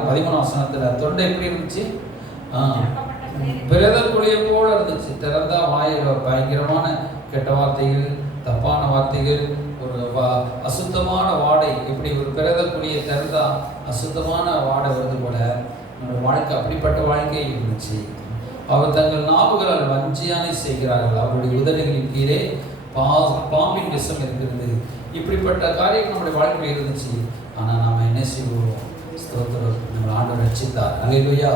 13 வசனத்தில் தொண்டை எப்படி இருந்துச்சு? பிரேத குழியை போல இருந்துச்சு. திறந்தா வாயில் பயங்கரமான கெட்ட வார்த்தைகள், தப்பான வார்த்தைகள், ஒரு அசுத்தமான வாடை. இப்படி ஒரு பிரேத குழியை திறந்தா அசுத்தமான வாடை வருது போல நம்மளோட வாழ்க்கை அப்படிப்பட்ட வாழ்க்கை இருந்துச்சு. அவர் தங்கள் நாவுகளால் வஞ்சியானை செய்கிறார்கள், அவருடைய உதடுகளின் கீழே பாம்பின் விஷம் இருக்கிறது. இப்படிப்பட்ட காரியம் நம்முடைய வாழ்க்கையில் இருந்துச்சு. ஆனால் நாம் என்ன செய்வோம்? ஸ்தோத்திரம், நம்ம ஆண்டவர் ரட்சித்தார். அல்லேலூயா.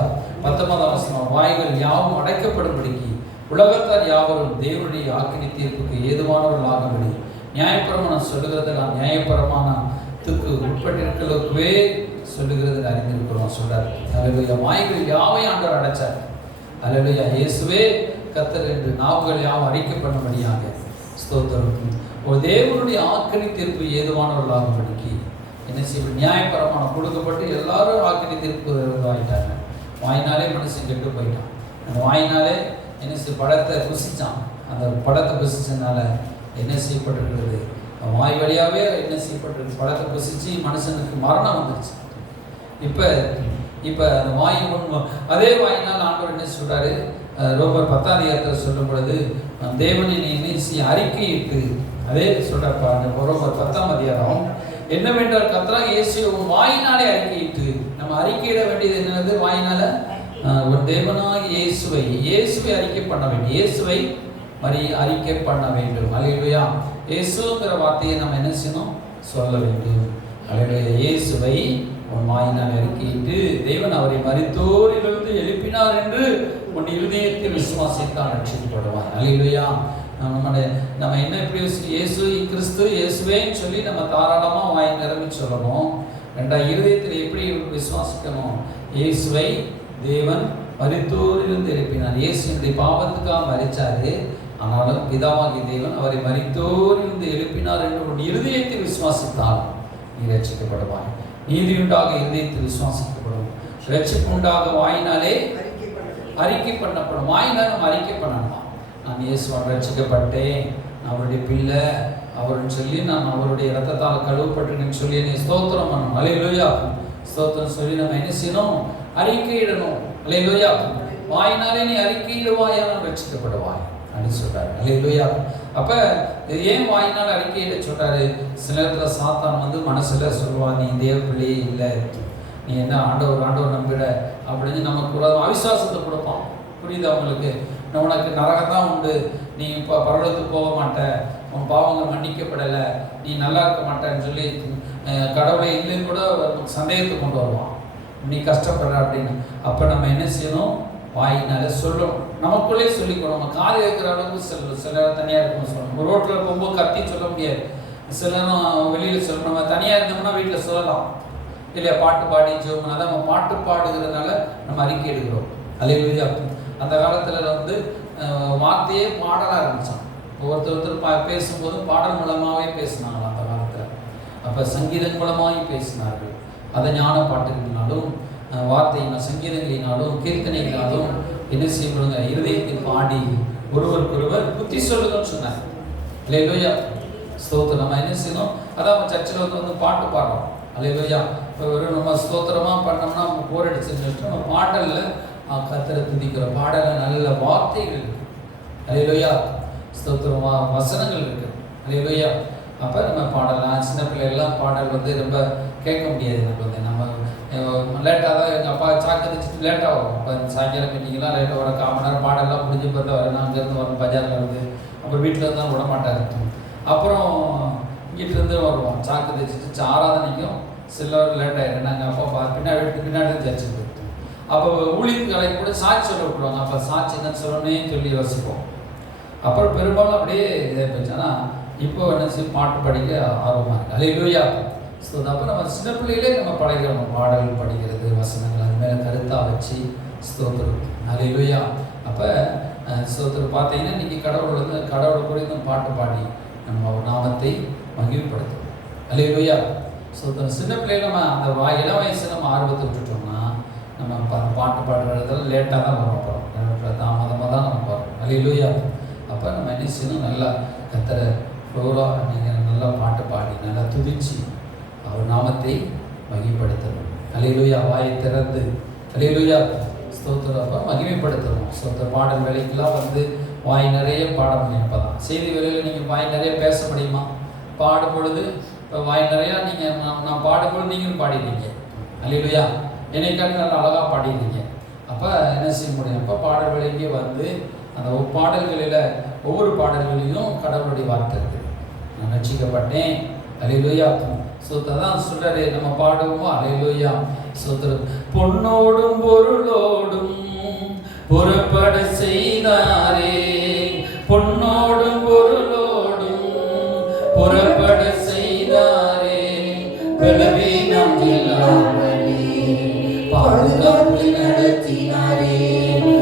19ஆம் வசனம், வாய்கள் யாவும் அடைக்கப்படும்படிக்கு உலகத்தார் யாவரும் தேவனுடைய ஆக்கினை தீர்ப்புக்கு ஏதுவானவர்கள் ஆகும்படி நியாயப்பிரமாணம் சொல்லுகிறதெல்லாம் நியாயப்பிரமாணத்துக்கு உட்பட்டிருக்கிறதுவே சொல்லுகிறது அறிந்திருக்கிறோம் சொல்றார். அல்லேலூயா. வாய்கள் யாவையும் ஆண்டவர் அடைச்சார். அல்லேலூயா. இயேசுவே கர்த்தர் என்று நாவுகள் யாவும் அறிக்கப்படும்படியாக ஸ்தோத்திரம். ஒரு தேவனுடைய ஆக்கினை தீர்ப்பு ஏதுவானவர்கள் ஆகும்படிக்கு என்ன செய்ய நியாயப்பிரமாணம் கொடுக்கப்பட்டு எல்லாரும் ஆக்கினை தீர்ப்பு ஆகிட்டாங்க. வாயினாலே மனுஷன் கெட்டு போயிட்டான். அந்த வாயினாலே என்ன செய்ய பழத்தை புசிச்சான். அந்த பழத்தை புசிச்சதுனால என்ன செய்யப்பட்டிருக்கிறது? வாய் வழியாகவே என்ன செய்யப்பட்டிருக்கு? பழத்தை புசிச்சு மனுஷனுக்கு மரணம் வந்துருச்சு. இப்போ அந்த வாய் அதே வாயினால் ஆண்டவர் என்ன சொல்றாரு? ரோமர் 10ஆம் அதிகாரத்தில் சொல்லும் பொழுது தேவனின் என்ன அறிக்கையிட்டு அதே சொல்றப்ப அந்த ரோமர் 10ஆம் அதிகாரம் என்னவென்றால் கர்த்தராகிய இயேசுவை உன் வாயினாலே அறிக்கையிட்டு. நம்ம அறிக்கையிட வேண்டியது என்னது? வாயினால ஒரு தேவனாகிய இயேசுவை அறிக்கை பண்ண வேண்டும். இயேசுவை அறிக்கை பண்ண வேண்டும். அல்லேலூயா. இயேசுங்கிற வார்த்தையை நம்ம என்ன செய்யணும்? சொல்ல வேண்டும். அல்லேலூயா. இயேசுவை உன் வாயினால் அறிக்கையிட்டு தேவன் அவரை மரித்தோரிலிருந்து எழுப்பினார் என்று உன் இருதயத்தில் விசுவாசித்தால் ரட்சிக்கப்படுவார். அல்லேலூயா. நம்ம என்ன எப்படி இயேசு கிறிஸ்து இயேசுவேன்னு சொல்லி நம்ம தாராளமாக வாய் நிரம்பி சொல்லணும். இருதயத்தில் எப்படி விசுவாசிக்கணும்? இயேசுவை தேவன் மரித்தோரிலிருந்து எழுப்பினார். இயேசு என்னுடைய பாவத்துக்காக மரிச்சாரு, ஆனாலும் பிதாவாகிய தேவன் அவரை மரித்தோரிலிருந்து எழுப்பினார் என்று உன் இருதயத்தில் விசுவாசித்தால் நீ ரட்சிக்கப்படுவாய். நீதி உண்டாக இருதயத்தில் விசுவாசிக்கப்படும். ரட்சிப்பு உண்டாக வாயினாலே அறிக்கை பண்ணப்படும். வாயினால் நம்ம அறிக்கை பண்ணணும். நான் இயேசுவால் ரட்சிக்கப்பட்டேன், நான் அவருடைய பிள்ளை அவருன்னு சொல்லி நான் அவருடைய இரத்தத்தால் கழுவப்பட்டிருக்கேன்னு சொல்லி என்னை ஸ்தோத்திரம் பண்ணணும். அல்லேலூயா. ஸ்தோத்திரம் சொல்லி நம்ம என்ன செய்யணும்? அறிக்கையிடணும். அல்லேலூயா. வாயினாலே நீ அறிக்கையிடுவாயால் ரட்சிக்கப்படுவாய் அப்படின்னு சொல்றாரு. அல்லேலூயா. அப்ப ஏன் வாயினால் அறிக்கையிட சொல்றாரு? சில நேரத்தில் சாத்தான் மனசுல சொல்லுவான், நீ தேவ பிள்ளையே இல்லை, நீ என்ன ஆண்டவர் நம்பிட அப்படின்னு நமக்கு ஒரு அவிசுவாசத்தை கொடுப்பான். புரியுது அவங்களுக்கு? உனக்கு நரகத்தான் உண்டு, நீ இப்போ பரலோகத்துக்கு போக மாட்ட, உன் பாவங்கள் மன்னிக்கப்படலை, நீ நல்லா இருக்க மாட்டேன்னு சொல்லி கடவுளை இல்லைன்னு கூட சந்தேகத்தை கொண்டு வருவான். நீ கஷ்டப்படுற அப்படின்னு. அப்போ நம்ம என்ன செய்யணும்? வாயினால சொல்லணும். நமக்குள்ளே சொல்லிக்கணும். நம்ம காது கேட்குற அளவுக்கு சில தனியாக இருக்கணும் சொல்லணும். ரோட்டில் போகும்போது கத்தி சொல்ல முடியாது, சில நேரம் வெளியில் சொல்லணும். நம்ம தனியாக இருந்தோம்னா வீட்டில் சொல்லலாம் இல்லையா? பாட்டு பாடி ஜோம். அதான் நம்ம பாட்டு பாடுகிறதுனால நம்ம அறிக்கை எடுக்கிறோம். அல்லேலூயா. அந்த காலத்தில் வார்த்தையே பாடலாக இருந்துச்சான். ஒருத்தர் பேசும்போது பாடல் மூலமாகவே பேசினாங்க அந்த காலத்தில். அப்போ சங்கீதம் மூலமாக பேசினார்கள். அதை ஞான பாட்டுகளினாலும் வார்த்தையினால் சங்கீதங்களினாலும் கீர்த்தனைகளினாலும் என்ன செய்யப்படுங்க? இருதயத்தில் பாடி ஒருவருக்கொருவர் புத்தி சொல்லுங்கன்னு சொன்னாங்க. அல்லேலூயா. ஸ்தோத்திரம். நம்ம என்ன செய்யணும்? அதான் சர்ச்சில் பாட்டு பாடுறோம். அல்லேலூயா. இப்போ நம்ம ஸ்தோத்திரமாக பண்ணோம்னா போர் அடிச்சுன்னு நம்ம பாடலில் கர்த்தரை துதிக்கிற பாடலில் நல்ல வார்த்தைகள் இருக்கு. அல்லேலூயா. ஸ்தோத்திரமா வசனங்கள் இருக்கு. அல்லேலூயா. அப்போ நம்ம பாடலாம். சின்ன பிள்ளைகள்லாம் பாடல் ரொம்ப கேட்க முடியாது. நம்ம லேட்டாக தான் எங்கள் அப்பா சாக்கு தச்சுட்டு லேட்டாக வரும். இப்போ சாயங்காலம் மீட்டிங்கெலாம் லேட்டாக வர 1/4 மணி நேரம் பாடலாம் முடிஞ்ச பிறகு வரணும். அங்கேருந்து வரும் பஜாரில் இருந்து. அப்புறம் வீட்டில் இருந்தாலும் விட மாட்டார். அப்புறம் வீட்டிலேருந்து வருவோம் சாக்கு தச்சுட்டு ஆராதனைக்கும் சில லேட் ஆகிடும். நாங்கள் அப்பா பின்னாடி தச்சுட்டு அப்போ ஊழியர்களை கூட சாட்சி சொல்ல விட்டுருவாங்க. அப்போ சாட்சி என்ன சொல்லணும்னு சொல்லி யோசிப்போம். அப்புறம் பெரும்பாலும் அப்படியே இதை போச்சுன்னா இப்போ என்ன செய்ய பாட்டு படிக்க ஆர்வமாக இருக்குது. அல்லேலூயா. ஸோ அப்போ நம்ம சின்ன பிள்ளைகளே நம்ம பழகிறோம். பாடல் படிக்கிறது, வசனங்கள் அது மேலே கருத்தாக வச்சு ஸ்தோத்திரம். அல்லேலூயா. அப்போ ஸ்தோத்திரம் பார்த்தீங்கன்னா இன்றைக்கி கடவுளை குறித்து பாட்டு பாடி நம்ம நாமத்தை மகிழ்ப்படுத்தும். அல்லேலூயா. ஸ்தோத்திரம். சின்ன பிள்ளைகள் நம்ம அந்த இளம் வயசு நம்ம ஆர்வத்தை விட்டுட்டோம்னா நம்ம பாட்டு பாடுறதுல லேட்டாக தான் வரும். அப்புறம் தாமதமாக தான் நம்ம வரும். அல்லேலூயா. அப்போ நம்ம என்ன செய்யணும்? நல்லா கர்த்தரை ஃப்ளோராக நீங்கள் நல்லா பாட்டு பாடி நல்லா துதிச்சு அவர் நாமத்தை மகிமைப்படுத்தணும். அல்லேலூயா. வாயை திறந்து அல்லேலூயா ஸ்தோத்திரம் மகிமைப்படுத்தணும். ஸ்தோத்திர பாடல் வேலைக்கெல்லாம் வந்து வாய் நிறைய பாட முடியும். தான் செய்தி வேலையில் நீங்கள் வாய் நிறைய பேச முடியுமா? பாடும் பொழுது இப்போ வாய் நிறையா நீங்கள் நான் பாடும்பொழுது நீங்களும் பாடிடுறீங்க. அல்லேலூயா. என்னைக்காண்டி நல்லா அழகாக பாடிடுறீங்க. அப்போ என்ன செய்ய முடியும்? அப்போ பாடல் வேலைக்கு வந்து அந்த பாடல்களில் ஒவ்வொரு பாடல்களையும் கடவுளுடைய வார்த்தை இருக்குது. நான் ரட்சிக்கப்பட்டேன். அல்லேலூயா. தான் சொல்றாரு, நம்ம பாடுவோமோ? அல்லேலூயா. ஸ்தோத்திரம். பொன்னோடும் பொருளோடும் புறப்பட செய்தாரே, பொன்னோடும் பொருளோடும் புறப்பட செய்தாரே, பலவீனம் இல்லாமலே பாதுகாப்பு நடத்தினாரே,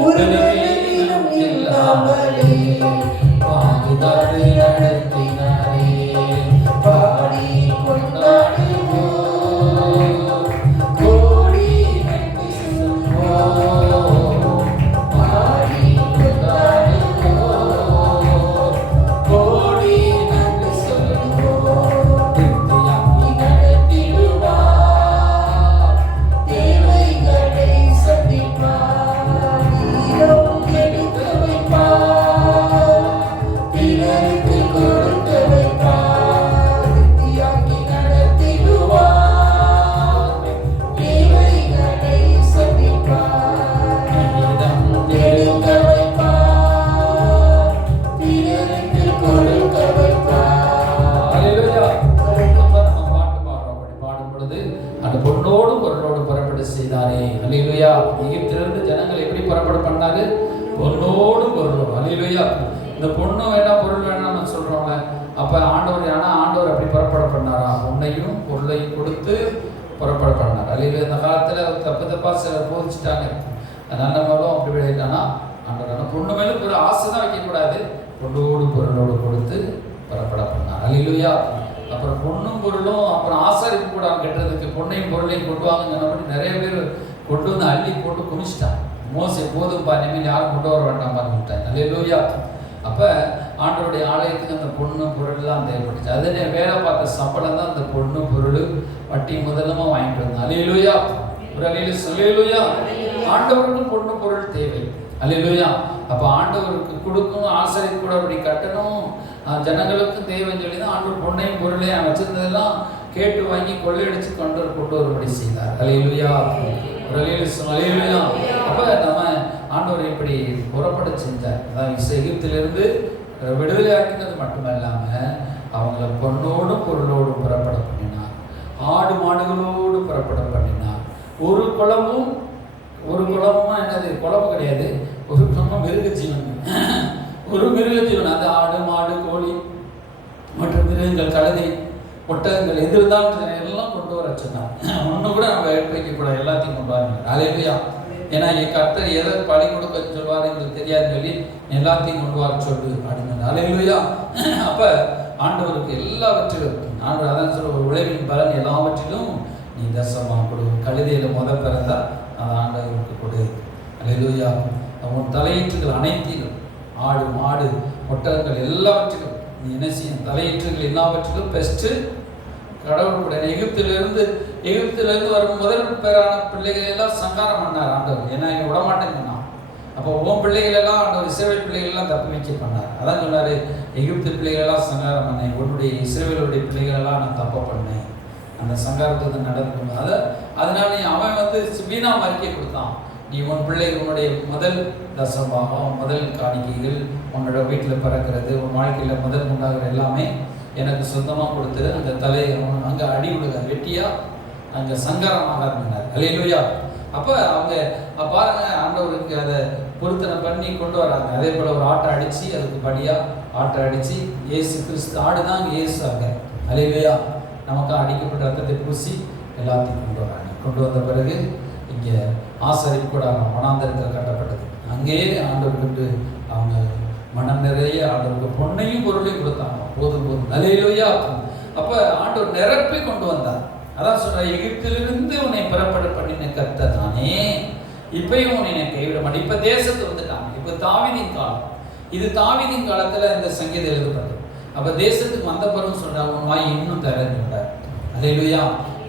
பலவீனம் இல்லாமலே பாதுகாப்பு நடத்தினாரே. பாடி கொண்டாடுவோம், கோடி நன்றி சொல்வோம். பாடி கொண்டாடுவோம், கோடி நன்றி சொல்வோம். திருப்தியாக்கி நடத்திடுவார், தேவைகளை சந்திப்பார், நீரும் எடுத்து வைப்பார், பிறருக்கு கொடுத்து வைப்பார். திருப்தியாக்கி நடத்திடுவார், தேவைகளை சந்திப்பார், எடுக்க வைப்பார், பிறருக்கு கொடுக்க வைப்பார். அல்லேலூயா. நம்ம பாட்டு பாடுறோம். அப்படி பாடும் பொழுது அந்த பொன்னோடு பொருளோடு புறப்பட செய்தாரே. அல்லேலூயா. எகிப்திலிருந்து ஜனங்களை எப்படி புறப்பட பண்ணாரு? பொன்னோடு பொருளோடு. அல்லேலூயா. இந்த பொண்ணு வேண்டாம் பொருள் வேண்டாம் நம்ம சொல்றோம்ல. அப்ப ஆண்டவர் ஆண்டவர் அப்படி புறப்பட பண்ணாரா? பொண்ணையும் பொருளையும் கொடுத்து புறப்பட பண்ணார். அல்லேலூயா. இந்த காலத்துல தப்பா சிலர் போதிச்சுட்டாங்க. அதனால நம்மளும் அப்படி விளையாட்டானா ஆண்டவர் பொண்ணு மேலும் ஒரு ஆசை தான் வைக்கக்கூடாது. பொண்ணோடு பொருளோடு கொடுத்து புறப்பட பண்ணார். அல்லேலூயா. அப்புறம் பொண்ணும் பொருளும் அப்புறம் ஆசாரிப்பு கூட கட்டுறதுக்கு பொண்ணையும் பொருளையும் கொண்டு வாங்க நிறைய பேர் கொண்டு வந்து அள்ளி போட்டு குமிச்சிட்டாங்க. மோசை போதும்பா, இனிமேல் யாரும் கொண்டு வர வேண்டாம் பார்த்துட்டாங்க. அல்லேலூயா. அப்போ ஆண்டவருடைய ஆலயத்துக்கு அந்த பொண்ணு பொருள்லாம் தேவைப்பட்டுச்சு. அதே வேலை பார்த்த சம்பளம் தான் அந்த பொண்ணு பொருள் வட்டி முதலமாக வாங்கிட்டு வந்தேன். அல்லேலூயா. ஒரு அல்லேலூயா. ஆண்டவருக்கும் பொண்ணு பொருள் தேவை. அல்லேலூயா. அப்போ ஆண்டவருக்கு கொடுக்கணும், ஆசிரியர் கூட அப்படி கட்டணும், ஜனங்களுக்கும் தேவைன்னு சொல்லி தான் ஆண்டவர் பொண்ணையும் பொருளையும் வச்சிருந்ததெல்லாம் கேட்டு வாங்கி கொள்ளையடிச்சு கொண்டு வரும்படி செய்தார். அல்லேலூயா. ஒரு அல்லேலூயா. அப்போ நம்ம ஆண்டவர் இப்படி புறப்பட செஞ்சார். அதாவது எகிப்திலிருந்து விடுதலை ஆக்கினது மட்டுமல்லாமல் அவங்கள பொண்ணோடும் பொருளோடும் புறப்பட பண்ணினார். ஆடு மாடுகளோடு புறப்பட பண்ணினார். ஒரு குளமும் என்னது குழம்பு கிடையாது, ஒரு குளமும் மிருக ஜீவன். ஒரு மிருக ஜீவன், அது ஆடு மாடு கோழி மற்றும் மிருகங்கள் கழுதை ஒட்டகங்கள் எது இருந்தாலும் எல்லாம் கொண்டு வர சொன்னார். ஒன்று கூட நம்ம எடுத்து வைக்கக்கூடாது, எல்லாத்தையும் கொண்டு வராங்க. அல்லேலூயா. ஏன்னா கர்த்தர் எதை பழி கொடுக்க சொல்வார் எங்களுக்கு தெரியாதுன்னு சொல்லி எல்லாத்தையும் கொண்டு வர சொல்லு அப்படின்னு. அல்லேலூயா. அப்போ ஆண்டவருக்கு எல்லாவற்றிலும் ஆண்டவர் அதான் சொல்ல, ஒரு உழைவின் பலன் எல்லாவற்றிலும் நீ தசமாக கொடு. கழுதையில் பிறந்தா அது ஆண்டவருக்கு கொடு. அல்லேலூயா. உன் தலையீற்றுகள் அனைத்திலும் ஆடு மாடு ஒட்டகங்கள் எல்லாவற்றிலும் நீ என்ன செய்யும்? தலையீற்றுகள் எல்லாவற்றிலும் பெஸ்ட்டு கடவுளுடைய எகிப்திலிருந்து வரும் முதல் பேரான பிள்ளைகளை எல்லாம் சங்காரம் பண்ணார் ஆண்டவர். ஏன்னா இங்கே விடமாட்டேன்னு சொன்னான். அப்போ உன் பிள்ளைகள் எல்லாம் ஆண்டவர் இஸ்ரவேல் பிள்ளைகள் எல்லாம் தப்பி வைக்க பண்ணார். அதான் சொன்னார், எகிப்து பிள்ளைகள் எல்லாம் சங்காரம் பண்ணேன், உன்னுடைய இஸ்ரவேலுடைய பிள்ளைகள் எல்லாம் நான் தப்ப பண்ணேன். அந்த சங்காரத்தை நடக்கும். அதனால அவன் வந்து வீணா மறிக்கை கொடுத்தான். நீ உன் பிள்ளைகள் உன்னுடைய முதல் தசமாகும், முதல் காணிக்கைகள், உன்னோட வீட்டில் பிறக்கிறது, உன் வாழ்க்கையில் முதல் உண்டாகிற எல்லாமே எனக்கு சொந்தமாக கொடுத்துரு. அந்த தலையை அங்கே அடி விடுங்க, வெட்டியாக அங்கே சங்காரமாக இருந்தார். அல்லேலூயா. அப்போ அவங்க பாருங்க, ஆண்டவருக்கு அதை பொருத்தனை பண்ணி கொண்டு வராங்க. அதே போல் ஒரு ஆட்டை அடித்து அதுக்கு படியாக ஆட்டை அடித்து இயேசு கிறிஸ்து ஆடு தான் இயேசு ஆக. அல்லேலூயா. நமக்கு அடிக்கப்பட்ட ரத்தத்தை பூசி எல்லாத்தையும் கொண்டு வராங்க. கொண்டு வந்த பிறகு இங்கே ஆசாரிப்பு கூட வனாந்தரத்தில் கட்டப்பட்டது. அங்கேயே ஆண்டவருக்கு அவங்க மனம் நிறைய ஆண்டவருக்கு பொண்ணையும் பொருளையும் கொடுத்தாங்க. போதும். அல்லேலூயா. அப்போ ஆண்டவர் நிரப்பி கொண்டு வந்தார். அதான் சொல்ற, எகிப்திலிருந்து உன்னை புறப்பட பண்ணின கர்த்தர் தானே, இப்பயும் உன்னை கைவிட மாட்டேன். இப்போ தேசத்தை வந்துட்டாங்க. இப்போ தாவீதின் காலம். இது தாவீதின் காலத்தில் இந்த சங்கீதம் எழுதப்பட்டது. அப்போ தேசத்துக்கு வந்த பிறகு சொல்றாங்க, உன் வாய் இன்னும் திறந்துட்டார். அல்லேலூயா.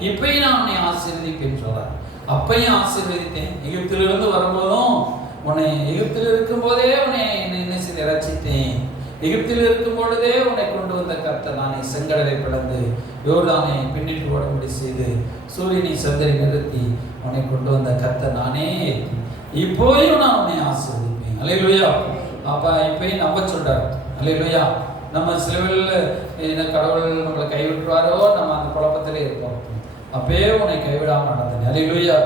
இப்பயும் நான் உன்னை ஆசீர்வதிப்பேன்னு சொல்றார். அப்பையும் ஆசீர்வதித்தேன். எகிப்திலிருந்து வரும்போதும் உன்னை எகிப்தில் இருக்கும் போதே உன்னை என்ன செய்து ரட்சித்தேன். எகிப்தில் இருக்கும் பொழுதே உன்னை கொண்டு வந்த கர்த்தர் நானே. செங்கடலை பிளந்து யோர்தானை பின்னிட்டு ஓடும்படி செய்து சூரியனை சந்திரை நிறுத்தி உன்னை கொண்டு வந்த கர்த்தர் நானே. இப்போயும் நான் உன்னை ஆசீர்வதிப்பேன். அல்லேலூயா. அப்ப இப்பயும் நம்ப சொல்றாரு. அல்லேலூயா. நம்ம சிலவில் என்ன கடவுள் நம்மளை கைவிட்டுருவாரோ நம்ம அந்த குழப்பத்திலே இருப்போம். அப்பயே உன்னை கைவிடாமல் நடந்தேன். அல்லேலூயா.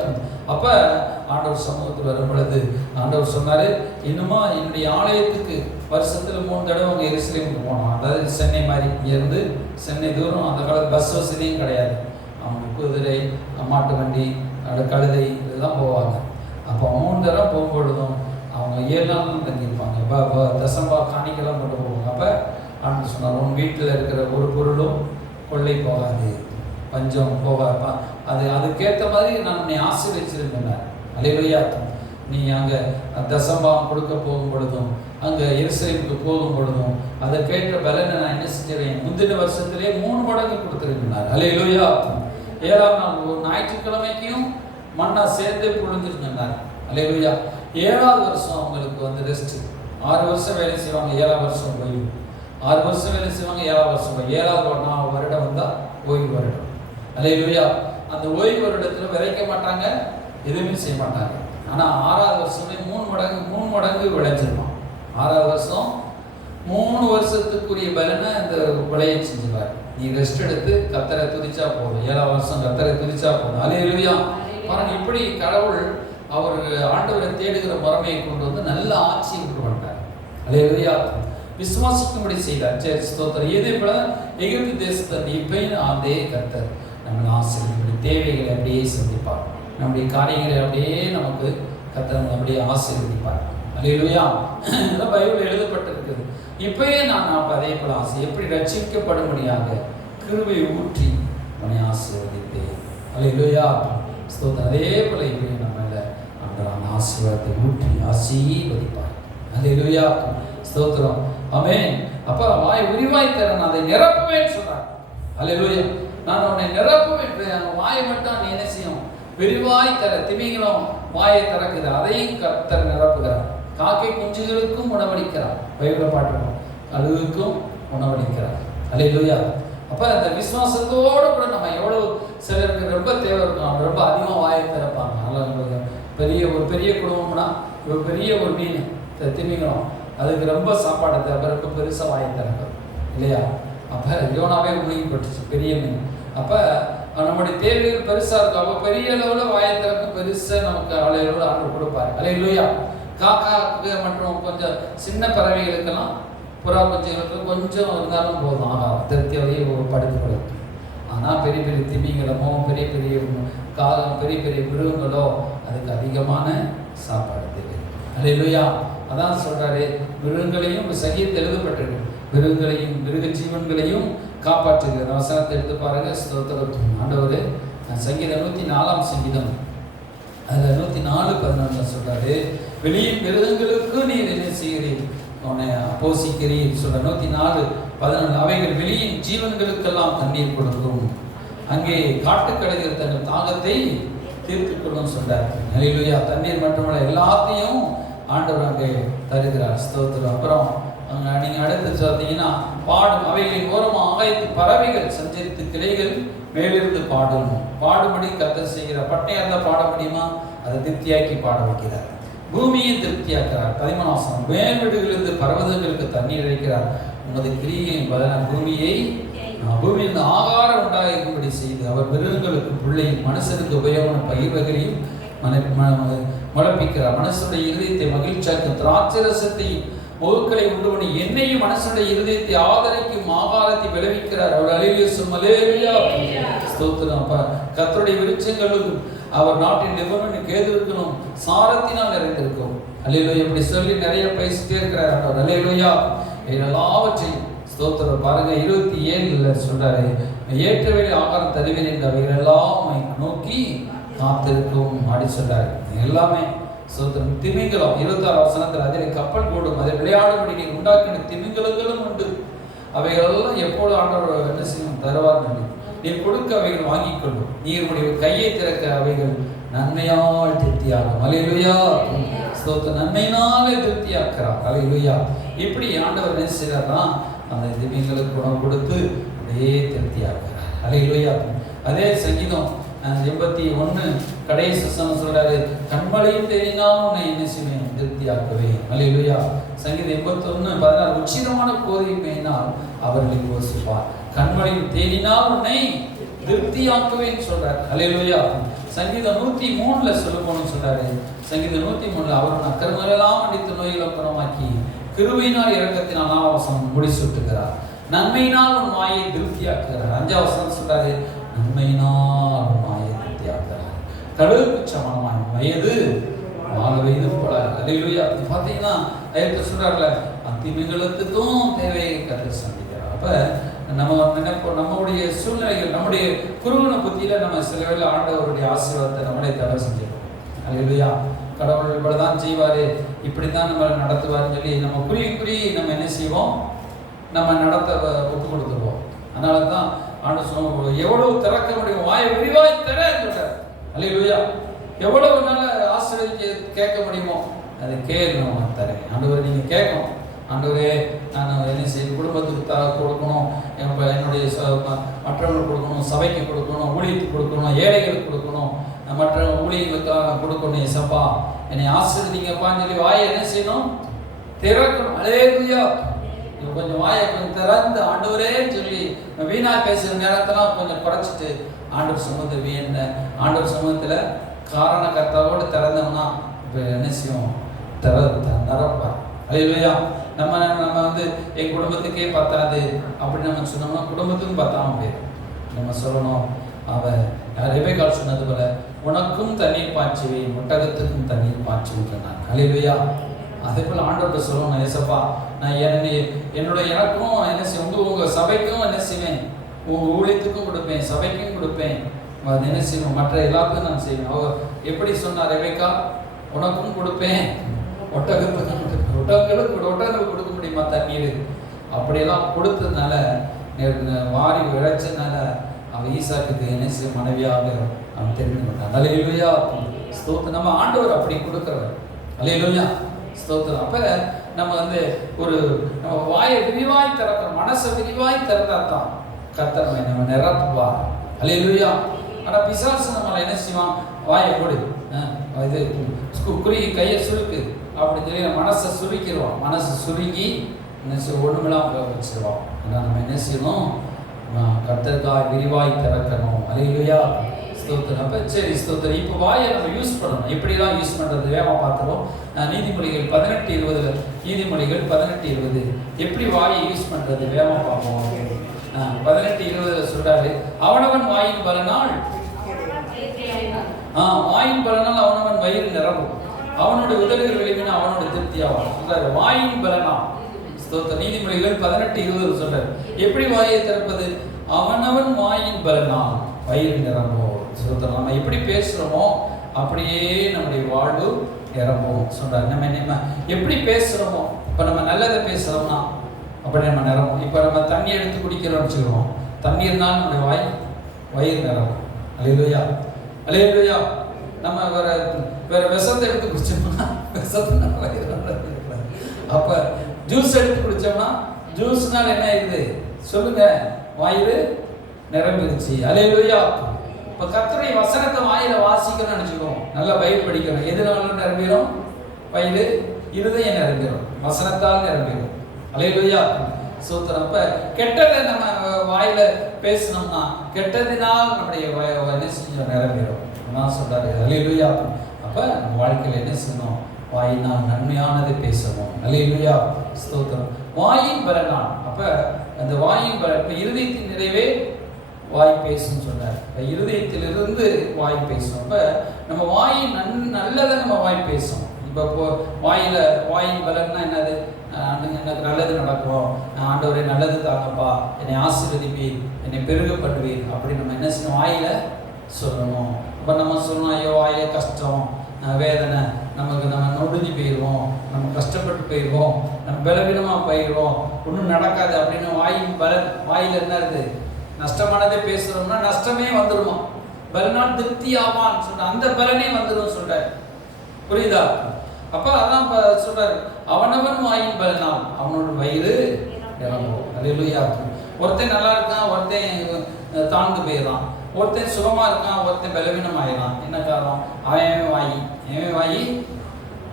அப்ப ஆண்டவர் சமூகத்தில் வரும் பொழுது ஆண்டவர் சொன்னாரு, இன்னுமா என்னுடைய ஆலயத்துக்கு வருஷத்துல 3 தடவை அவங்க எருசலேமுக்கு போனோம். அதாவது சென்னை மாதிரி இங்கேருந்து சென்னை தூரம். அந்த காலத்து பஸ் வசதியும் கிடையாது. அவங்க குதிரை, மாட்டு வண்டி, கழுதை இதெல்லாம் போவாங்க. அப்போ 3 தடவை போகும்பொழுதும் அவங்க 7 நாள் தங்கியிருப்பாங்க. இப்போ தசம்பா காணிக்கெல்லாம் கொண்டு போவாங்க. அப்போ ஆண்டு சொன்னார், உன் வீட்டில் இருக்கிற ஒரு பொருளும் கொள்ளை போகாது, பஞ்சம் போகாது. அதுக்கேற்ற மாதிரி நான் உன்னை ஆசீர்வதிச்சிருந்தேன். அல்லேலூயா. நீ அங்கே தசம்பாகம் கொடுக்க போகும் பொழுதும் அங்கே எருசலேமுக்கு போகும் பொழுதும் அதை கேட்ட பலனை நான் என்ன செஞ்சிருவேன். முந்தின வருஷத்திலே 3 மடங்கு கொடுத்துருந்தார். அல்லேலூயா. 7ஆம் நாள் ஒரு ஞாயிற்றுக்கிழமைக்கும் மண்ணா சேர்ந்து பொழுதுருந்தார். அல்லேலூயா. 7ஆவது வருஷம் அவங்களுக்கு ரெஸ்ட். 6 வருஷம் வேலை செய்வாங்க, 7ஆம் வருஷம் ஓய்வு. 6 வருஷம் வேலை செய்வாங்க, 7ஆம் வருஷம் ஓய்வு. 7ஆவது வருடம் வந்தால் ஓய்வு வருடம். அல்லேலூயா. அந்த ஓய்வு வருடத்தில் விதைக்க மாட்டாங்க, எதுவுமே செய்ய மாட்டாங்க. ஆனால் 6ஆவது வருஷமே 3 மடங்கு விளைஞ்சிருப்பான். 6ஆவது வருஷம் 3 வருஷத்துக்குரிய பலனை இந்த விளைய செஞ்சுருவார். நீ ரெஸ்ட் எடுத்து கர்த்தரை துதிச்சா போதும். 7ஆவது வருஷம் கர்த்தரை துதிச்சா போதும். அல்லேலூயா. பாருங்க, இப்படி கடவுள் அவர் ஆண்டவரை தேடுகிற முறைமையை கொண்டு வந்து நல்ல ஆட்சியை கொண்டு வந்தார். அல்லேலூயா. விசுவாசிக்கும்படி செய்தார். சரி, ஸ்தோத்திரம். இதே போல எகிப்து தேசத்தை இப்பயும் அதே கர்த்தர் நம்மளை ஆசீர்வதிப்பார். தேவைகளை அப்படியே சந்திப்பார். நம்முடைய காரியங்களை அப்படியே நமக்கு கர்த்தர் அப்படியே ஆசீர்வதிப்பார். அல்லேலூயா. இதெல்லாம் பைபிள் எழுதப்பட்டிருக்குது. இப்பயே நான் அதே போல ஆசை எப்படி ரட்சிக்கப்படும்படியாக கிருபை ஊற்றி உன்னை ஆசீர்வதிப்பேன். அல்லேலூயா. ஸ்தோத்திரம். அதே போல இப்பயும் நம்மள அந்த ஆசீர்வாதத்தை ஊற்றி ஆசீர்வதிப்பார். அல்லேலூயா. ஸ்தோத்திரம். ஆமென். அப்ப வாய் விரிவாய் தர நான் அதை நிரப்புவேன் சொன்னார். அல்லேலூயா. நான் உன்னை நிரப்புவேன். வாயை மட்டும் நீ என்ன செய்யும், விரிவாய் தர. திமிங்கலம் வாயை திறக்குது, அதையும் கர்த்தர் நிரப்புகிறார். காக்கை குஞ்சுகளுக்கும் உணவளிக்கிறார். பைபிள பாட்டுக்கும் கழுகுக்கும் உணவளிக்கிறார். அல்லேலூயா. அப்ப அந்த விசுவாசத்தோடு கூட நம்ம எவ்வளவு சிலருக்கு ரொம்ப தேவை இருக்கும். அவங்க ரொம்ப அதிகமாக வாயை திறப்பாங்க. நல்லா பெரிய குடும்பம்னா இப்போ பெரிய ஒரு மீன் திமிங்கலம், அதுக்கு ரொம்ப சாப்பாடு தேவை, ரொம்ப பெருசாக வாயை திறக்கும் இல்லையா. அப்போ யோனாவே முழுகி பட்டுச்சு, பெரிய மீன். அப்போ நம்முடைய தேவைகள் பெருசாக இருக்கும். அப்போ பெரிய அளவில் வாயை திறக்கும், பெருசாக நமக்கு அளவில் ஆர்டர் கொடுப்பாரு. அல்லேலூயா. காக்காக்கு மற்றும் கொஞ்சம் சின்ன பறவைகளுக்கெல்லாம், புறா குஞ்சுகளுக்கு கொஞ்சம் இருந்தாலும் போதும், ஆகாரம் திருப்தியோடையே படுத்து கொடுக்கும். ஆனால் பெரிய பெரிய திமிங்கலமோ பெரிய பெரிய மிருகங்களோ அதுக்கு அதிகமான சாப்பாடு தேவை. அல்லேலூயா. அதான் சொல்றாரு, மிருகங்களையும் சங்கீதத்தில் எழுதப்பட்டிருக்கு, மிருகங்களையும் மிருக ஜீவன்களையும் காப்பாற்றுகிற வசனத்தை எடுத்து பாருங்க. ஸ்தோத்திரம். ஆண்டவர் சங்கீதம் 104ஆம் சங்கீதம் அதில் 104:11 சொல்றாரு, வெளியின் மிருகங்களுக்கு நீர் என்ன செய்கிறீர், உன்னை போஷிக்கிறீர் சொல்ற. 104:11 அவைகள் வெளியின் ஜீவன்களுக்கெல்லாம் தண்ணீர் கொடுக்கும், அங்கே காட்டுக்கடைகள் தங்கள் தாகத்தை தீர்த்துக் கொள்ளும் சொல்றார். அல்லேலூயா. தண்ணீர் மட்டுமல்ல, எல்லாத்தையும் ஆண்டவர் அங்கே தருகிறார். ஸ்தோத்திரம். அப்புறம் நீங்க அடுத்து பார்த்தீங்கன்னா, பாடும் அவைகளின் ஓரமாக ஆகாயத்து பறவைகள் சஞ்சரித்து கிளைகள் மேலிருந்து பாடும். பாடுபடி கர்த்தர் செய்கிறார். பட்டையா இருந்தால் பாட முடியுமா? அதை திருப்தியாக்கி பாட வைக்கிறார். பூமியை திருப்தியாக்கிறார். 13 மேல் வீடுகளிலிருந்து பர்வதங்களுக்கு தண்ணீர் அளிக்கிறார். உனது கிரியின் பலன் பூமியில் ஆகாரம் உண்டாகும்படி செய்து அவர் மிருகங்களுக்கு பிள்ளையும் மனுஷனுக்கு உபயோகமான பயிர் வகையும் முளைப்பிக்கிறார். மனுஷனுடைய இருதயத்தை மகிழ்ச்சியாக்கும் திராட்சரசத்தையும் முகக்களை உண்டு பண்ணி என்னையும் மனுஷனுடைய இருதயத்தை ஆதரிக்கும் ஆகாரத்தை விளைவிக்கிறார். அவர் அல்லேலூயா அல்லேலூயா. ஸ்தோத்திரம். கர்த்தருடைய விருட்சங்களும் அவர் நாட்டின் லெபனோன் கேதுருக்களும் சாரத்தினால் நிறைந்திருக்கும். அல்லேலூயா. இப்படி சொல்லி நிறைய பேசிட்டே இருக்கிறார் அவர். அல்லேலூயா. எல்லாவற்றையும் ஸ்தோத்திரம். பாருங்க 27 சொல்றாரு, ஏற்றவேளை ஆகாரம் தருவேன் என்று அவைகள் எல்லாம் நோக்கி காத்திருக்கும் அப்படி சொல்றாரு. எல்லாமே ஸ்தோத்திரம். திமிங்கலம் 26 அதில் கப்பல் போடும், அதை விளையாடும்படி நீர் உண்டாக்கின திமிங்கலங்களும் உண்டு. அவைகளெல்லாம் எப்போது ஆண்டவர் என்ன செய்யும், தருவார். நீர் கொடுக்க அவைகள் வாங்கிக் கொள்ளும். நீர் உடைய கையை திறக்க அவைகள் நன்மையால் திருப்தியாகும். அல்லேலூயா. ஸ்தோத்திரம். நன்மையினாலே திருப்தியாக்குறார். அல்லேலூயா. இப்படி ஆண்டவர் என்ன செய்யறார்னா அந்த திவ்யங்களுக்கு உணவு கொடுத்து அப்படியே திருப்தியாக்குறார். அல்லேலூயா. அதே சங்கீதம் 81 கடைசி வசனம் சொல்றாரு, கண்மலையும் தேறினால் உன்னை என்ன செய்வேன், திருப்தியாக்குவேன். அல்லேலூயா. சங்கீதம் 81:16 உச்சிதமான கோதை மேயினால் அவர்களை போஷிப்பார், கண்மலையும் தேறினால் உன்னை திருப்தியாக்குவேன் சொல்றார். அல்லேலூயா. சங்கீதம் 103 சொல்ல போன்னு சொல்றாரு. சங்கீதம் 103 அவர் அக்கிரமங்களெல்லாம் மன்னித்து நோய்களை குணமாக்கி கிருபையினால் இரக்கத்தினால் 4 வசனம் முடிசூட்டுகிறார். நன்மையினால் உன் வாயை திருப்தியாக்குகிறார். 5 வசனம் சொல்றாரு, நன்மையினால் உன் வாயை திருப்தியாக்குகிறார். கடவுளுக்கு சமானமான வயது வாழ வயது போல. அல்லேலூயா. பார்த்தீங்கன்னா சொல்றாருல, அத்திமிகளுக்கும் தேவையை கற்று சந்திக்கிறார். அப்ப நம்ம நினைப்போம், நம்முடைய சூழ்நிலைகள், நம்முடைய குருவன புத்தியில நம்ம சில வேளை ஆண்டவருடைய ஆசீர்வாதத்தை நம்மளே தவறு செஞ்சிருக்கோம். அல்லேலூயா. கடவுள் இப்படிதான் செய்வாரு, இப்படித்தான் நம்ம நடத்துவாருன்னு சொல்லி நம்ம குறி நம்ம என்ன செய்வோம், நம்ம நடத்த ஒப்பு கொடுத்துருவோம். அதனால தான் ஆண்டு சொல்லுவோம், எவ்வளவு திறக்க முடியும் வாயை விரிவாய் திற சொல்றார். அல்லேலூயா. எவ்வளவு நாள் ஆசீர்வதிக்க கேட்க முடியுமோ அதை கேட்கணும். தரேன் ஆண்டவரை நீங்க கேட்கணும். ஆண்டவரே நான் என்ன செய்ய குடும்பத்துக்கு கொடுக்கணும், என்னுடைய மற்றவங்களுக்கு கொடுக்கணும், சபைக்கு கொடுக்கணும், ஊழியத்துக்கு கொடுக்கணும், ஏழைகளுக்கு கொடுக்கணும், மற்ற ஊழியர்களுக்காக கொடுக்கணும். ஏசப்பா என்னை ஆசீர்வதிங்கப்பான்னு சொல்லி வாயை என்ன செய்யணும், திறக்கணும். அல்லேலூயா. கொஞ்சம் வாயை கொஞ்சம் திறந்து ஆண்டவரேன்னு சொல்லி வீணா பேசுகிற நேரத்தெல்லாம் கொஞ்சம் குறைச்சிட்டு ஆண்டவர் சமூகத்தை என்ன ஆண்டவர் சமூகத்தில் காரண கர்த்தாவோடு திறந்தோம்னா இப்போ என்ன செய்யும், நிரப்பார். அல்லேலூயா. நம்ம என் குடும்பத்துக்கே பத்தாது அப்படின்னு நம்ம சொன்னோம்னா குடும்பத்துக்கும் பத்தாம போயிடும். நம்ம சொல்லணும், ரெபெக்காள் சொன்னது போல, உனக்கும் தண்ணீர் பாய்ச்சுவேன், ஒட்டகத்துக்கும் தண்ணீர் பாய்ச்சுவேன். அல்லேலூயா. அதே போல ஆண்டவர்கிட்ட சொல்லணும், ஏசப்பா நான் எனக்கும் என்ன செய்வேன், உங்க சபைக்கும் என்ன செய்வேன், உங்க ஊழியத்துக்கும் கொடுப்பேன், சபைக்கும் கொடுப்பேன், அது என்ன செய்வேன், மற்ற எல்லாத்துக்கும் நான் செய்வேன். அவர் எப்படி சொன்னார், ரெபெக்கா உனக்கும் கொடுப்பேன், ஒட்டகங்களுக்கு கொடுக்க முடியுமா தண்ணீர், அப்படியெல்லாம் கொடுத்ததுனால வாரி விளைச்சதுனால அவன் ஈசாக்குக்கு என்ன செய்ய மனைவியாக அவன் தெரிந்து கொண்டான். அல்லேலூயா. ஸ்தோத்திரம். நம்ம ஆண்டவர் அப்படி கொடுக்கிறவர். அல்லேலூயா. ஸ்தோத்திரம். அப்ப நம்ம நம்ம வாயை விரிவாய் திறக்கிறோம், மனசை விரிவாய் திறந்தா தான் கர்த்தர் நம்ம நிரப்புவார். அல்லேலூயா. ஆனா பிசாசு நம்மளை என்ன செய்வான், வாயை போடு, இது குறுகி கையை சுருக்கு அப்படின்னு சொல்லி மனசை சுருக்கிடுவோம். மனசை சுருக்கி என்ன செய்ய ஒண்ணுமெல்லாம் வச்சிருவோம். ஆனால் நம்ம என்ன செய்யணும், கர்த்தருக்காய் விரிவாய் திறக்கணும். அல்லேலூயா. ஸ்தோத்திரம். அப்ப சரி, ஸ்தோத்திரம். இப்போ வாயை நம்ம யூஸ் பண்ணணும். எப்படிலாம் யூஸ் பண்றது வேகமாக பார்த்துருவோம். நீதிமொழிகள் 18:20 நீதிமொழிகள் 18:20 எப்படி வாயை யூஸ் பண்றது வேகமாக பார்ப்போம். 18:20 சொல்றாரு, அவனவன் வாயின் பலனால் அவனவன் வயிறு நிரம்பும், அவனுடைய உதடுகள் விளைவினா அவனோட திருப்தியாகும் சொல்றாரு. வாயின் பலனா. ஸ்தோத்திரம். நீதிமொழிகள் 18:20 சொல்றாரு, எப்படி வாயை திறப்பது, அவனவன் வாயின் பலனால் வயிறு நிரம்பும். ஸ்தோத்திரம். நம்ம எப்படி பேசுறோமோ அப்படியே நம்முடைய வாழ்வு நிரம்பும் சொல்றாரு. நம்ம எப்படி பேசுறோமோ, இப்ப நம்ம நல்லதை பேசுறோம்னா அப்படி நம்ம நிரம்பும். இப்ப நம்ம தண்ணி எடுத்து குடிக்கிறோம்னு வச்சுக்கிறோம், தண்ணீர்னால நம்முடைய வயிறு நிரம்பும். அல்லேலூயா. அல்லேலூயா. நம்ம வேற விஷத்தை எடுத்து குடிச்சோம்னா விஷத்தினால வயிறு நிரம்பும். அப்ப ஜூஸ் எடுத்து குடிச்சோம்னா ஜூஸ்னால என்ன ஆயிடுது சொல்லுங்க, வயிறு நிரம்பிடுச்சு. அல்லேலூயா. இப்ப கர்த்தருடைய வசனத்தை வாயில வாசிக்கணும்னு நினைச்சுக்கோம், நல்லா பைபிள் படிக்கணும். எதுனாலும் நிரம்பிடும், வயிறு இருதயம் நிரம்பிடும், வசனத்தால் நிரம்பிடும். அல்லேலூயா. ஸ்தோத்திரம். அப்ப கெட்டதை நம்ம வாயில பேசணும்னா கெட்டதினால் நம்முடைய என்ன செஞ்சோம், நிரம்பிடும். நான் சொல்றாரு. அல்லேலூயா. அப்ப நம்ம வாழ்க்கையில என்ன செய்யணும், வாயினால் நன்மையானதை பேசணும். அல்லேலூயா. ஸ்தோத்திரம். வாயின் பலனான். அப்ப அந்த வாயின் பலன், இப்ப இருதயத்தின் நிறைவே வாய் பேசுன்னு சொன்னார். இருதயத்திலிருந்து வாய் பேசும். அப்ப நம்ம வாயின் நல்லதை நம்ம வாய் பேசும். இப்போ வாயின் பலன்னா என்னது, எனக்கு நல்லது நடக்கும், ஆண்டவரே நல்லது தாங்கப்பா, என்னை ஆசீர்வதிப்பீர், என்னை பெருக பண்ணுவீர், அப்படி நம்ம என்ன செய்யணும், வாயில சொல்லணும். அப்போ நம்ம சொல்லணும், ஐயோ வாயில கஷ்டம் வேதனை, நம்ம நொடுங்கி போயிடுவோம், நம்ம கஷ்டப்பட்டு போயிடுவோம், நம்ம பலவீனமாக போயிடுவோம், ஒன்றும் நடக்காது அப்படின்னு வாயில் என்ன இருக்குது, நஷ்டமானதே பேசுறோம்னா நஷ்டமே வந்துருமா, பலனால் திருப்தி ஆவான்னு சொல்ற அந்த பலனே வந்துடும் சொல்றாரு. புரியுதா? அப்ப அதான் சொல்றாரு, அவனவன் வாயின் பலனால் அவனோட வயிறு நிரம்பும். அல்லேலூயா. ஒருத்தன் நல்லா இருக்கான், ஒருத்தன் தாழ்ந்து போயிடறான், ஒருத்தன் சுகமா இருக்கான், ஒருத்தன் பலவீனம் ஆயிடறான். என்ன காரணம்? அவன் வாயி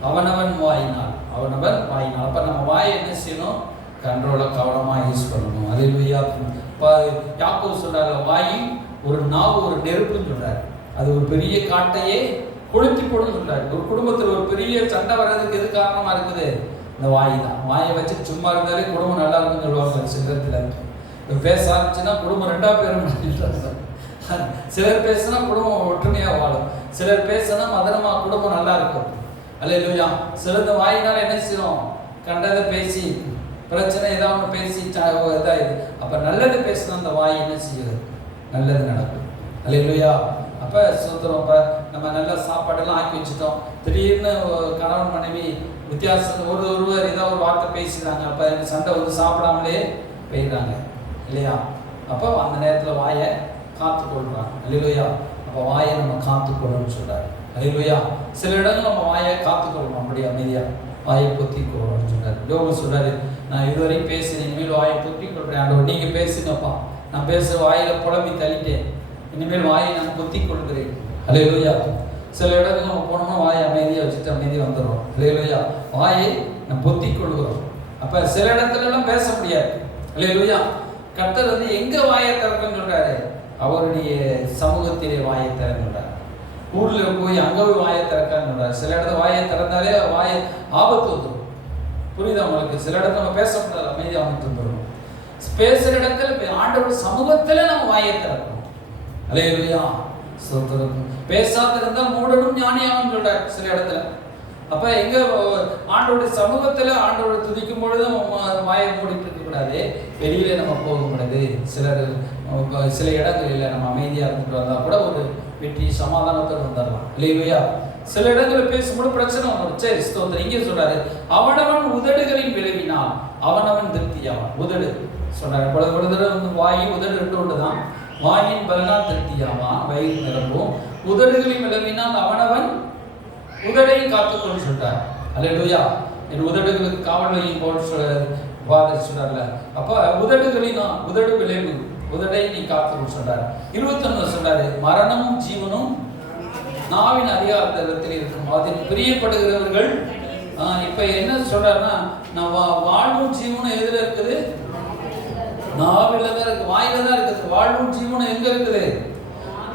அவனவன் வாயினால். அப்ப நம்ம வாயை என்ன செய்யணும்? கண்ட்ரோல கவனமா யூஸ் பண்ணணும். அல்லேலூயா. யாக்கோபு சொல்றாரு, வாய் ஒரு நாவு ஒரு நெருப்புன்னு சொல்றாரு, அது ஒரு பெரிய காட்டையே கொளுத்தி போடுன்னு சொல்றாரு. ஒரு குடும்பத்தில் ஒரு பெரிய சண்டை வர்றதுக்கு எது காரணமா இருக்குது? இந்த வாய் தான். வாயை வச்சு சும்மா இருந்தாலே குடும்பம் நல்லா இருக்குன்னு சொல்லுவாங்க. சிலத்தில் பேச ஆரம்பிச்சுன்னா குடும்பம் 2 பேரும், சிலர் பேசுனா குடும்பம் ஒற்றுமையா வாழும், சிலர் பேசுனா மதனமா குடும்பம் நல்லா இருக்கும். அல்லேலூயா. சிலர் வாயினால என்ன செய்யணும்? கண்டதை பேசி பிரச்சனை ஏதாவது பேசி இதாயிடுது. அப்ப நல்லது பேசினா அந்த வாய் என்ன செய்யுது? நல்லது நடக்கும். அல்லேலூயா. அப்ப சுத்தம். அப்ப நம்ம நல்ல சாப்பாடெல்லாம் ஆக்கி வச்சுட்டோம், திடீர்னு கணவன் மனைவி வித்தியாசம் ஒருவர் ஏதாவது ஒரு வார்த்தை பேசுறாங்க, அப்ப சண்டை வந்து சாப்பிடாமலே போயிடுறாங்க இல்லையா? அப்போ அந்த நேரத்தில் வாயை காத்துக்கொள்றாங்க. அல்லேலூயா. அப்போ வாயை நம்ம காத்துக்கொள்ளணும்னு சொல்றாரு. அல்லேலூயா. சில இடங்கள் நம்ம வாயை காத்துக்கொள்ளணும், அப்படி அமைதியா வாயை பொத்தி கொள்ளணும்னு சொல்றாரு. யோகா சொல்றாரு, நான் இதுவரைக்கும் பேசுறேன், இனிமேல் வாயை பொத்தி கொள்றேன். ஆண்டவர் நீங்க பேசுங்கப்பா, நான் பேசுற வாயில புலம்பி தள்ளிட்டேன், இனிமேல் வாயை நான் பொத்தி கொள்கிறேன். அல்லேலூயா. சில இடத்துல நம்ம போனோம்னா வாயை அமைதியாக வச்சுட்டு அமைதியாக வந்துடுறோம். அல்லேலூயா. வாயை நம்ம பொத்தி கொள்கிறோம். அப்ப சில இடத்துல எல்லாம் பேச முடியாது. அல்லேலூயா. கர்த்தர் வந்து எங்க வாயை திறக்குன்னு சொல்றாரு? அவருடைய சமூகத்திலே வாயை திறக்கிறார். ஊர்ல போய் அங்க போய் வாயை திறக்கான்னு சொல்றாரு. சில இடத்துல வாயை திறந்தாலே வாயை ஆபத்து வந்துடும். புரியுதா உங்களுக்கு? சில இடத்துல நம்ம பேச முடியாது, அமைதியாக வந்துட்டு வந்துடும். பேசுற இடத்துல ஆண்டவர் சமூகத்துல நம்ம வாயை திறக்கணும். அல்லேலூயா. பேசாத இருந்தா மூடனும் ஞானியாகும் சொல்றாரு சில இடத்துல. அப்ப எங்க ஆண்டோட சமூகத்துல ஆண்டோட துதிக்கும் பொழுது வாயை மூடிட்டு இருக்க கூடாது, வெளியில நம்ம போகும் பொழுது சில இடங்களில் நம்ம அமைதியா இருந்துட்டு வந்தா கூட ஒரு வெற்றி சமாதானத்தோடு வந்துடலாம். இல்லையா? சில இடங்களில் பேசும்போது பிரச்சனை வரும். சரி, ஸ்தோத்திரம். இங்கே சொல்றாரு, அவனவன் உதடுகளின் விளைவினால் அவனவன் திருப்தியாவான். உதடு சொல்றாரு. பொழுது வாயு உதடு 2 ஒன்றுதான். வாயின் பலனால் திருப்தியாவான், வயிறு நிரம்பும். உதடுகளின் விளைவினால் அவனவன் உதடையும் காத்துக்கொண்டு சொல்றார். அல்லேலூயா. என் உதடுகளுக்கு காவல் வையும் போல் ஃபாதர் சொல்றார்ல. அப்ப உதடுகளின் உதடு விளைவு, உதடை நீ காத்துக்கொண்டு சொல்றாரு. 21 சொல்றாரு, மரணமும் ஜீவனும் நாவின் அதிகாரத்தில் இருக்கும், அதில் பிரியப்படுகிறவர்கள். இப்ப என்ன சொல்றாருன்னா, நான் வாழ்வும் ஜீவனும் எதுல இருக்குது? நாவில தான் இருக்கு, வாயில தான் இருக்குது. வாழ்வும் ஜீவனும் எங்க இருக்குது?